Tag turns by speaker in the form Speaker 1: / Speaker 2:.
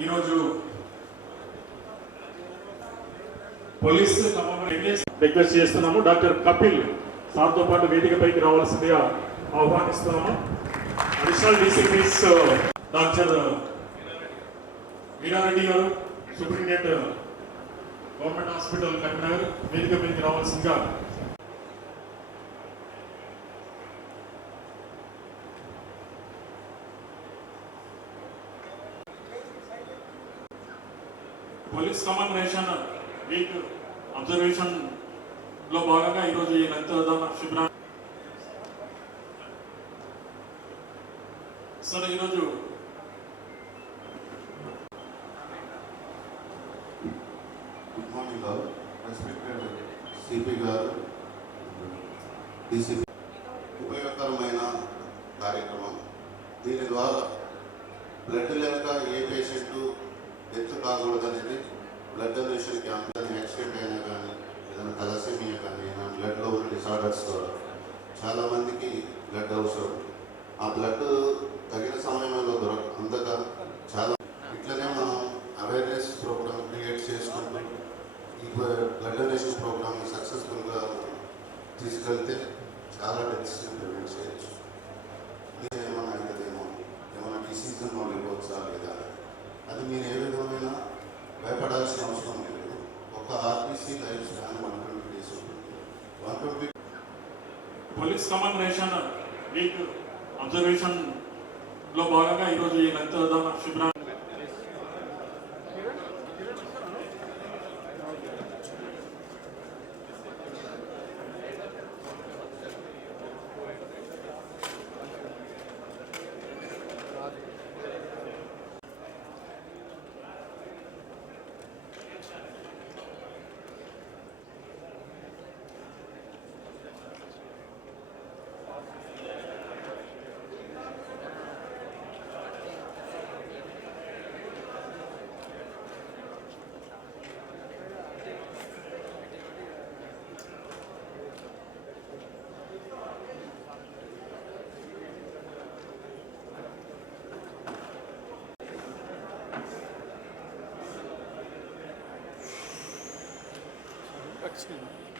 Speaker 1: ఈరోజు police request చేస్తున్నాము. Doctor Kapil సార్తో పాటు వేదికపైకి రావాల్సిందిగా ఆహ్వానిస్తున్నాము. Additional DCPs uh, doctor Veerareddy గారు సూపరింటెండెంట్ గవర్నమెంట్ హాస్పిటల్ కరీంనగర్ వేదిక పైకి రావాల్సిందిగా పోలీస్ కమాండరేషన్ వీక్ అబ్జర్వేషన్లో భాగంగా ఈరోజు ఈ రక్తదాన శిబిరా సార్ ఈరోజు
Speaker 2: గుడ్ మార్నింగ్ గారు రెస్పెక్టెడ్ సిపి గారు డిసిపి ఉపయోగకరమైన కార్యక్రమం. దీని ద్వారా బ్లడ్ లేక ఏ పేషెంట్ ఉన్న చాలామందికి బ్లడ్ అవసరం. ఆ బ్లడ్ తగిన సమయంలో దొరక అందక చాలా ఇట్లనే మనం అవేర్నెస్ ప్రోగ్రామ్ క్రియేట్ చేసుకుంటూ ఈ బ్లడ్ డొనేషన్ ప్రోగ్రామ్ సక్సెస్ఫుల్గా తీసుకెళ్తే చాలా డెత్స్ ప్రివెంట్ చేయొచ్చు. ఏమైనా అవుతుందేమో ఏమైనా డిసీజ్ ఇవ్వచ్చా లేదా?
Speaker 1: పోలీస్ కమాండరేషన్ వీక్ అబ్జర్వేషన్లో భాగంగా ఈరోజు ఈ రక్తదాన శిబిరం
Speaker 3: 是的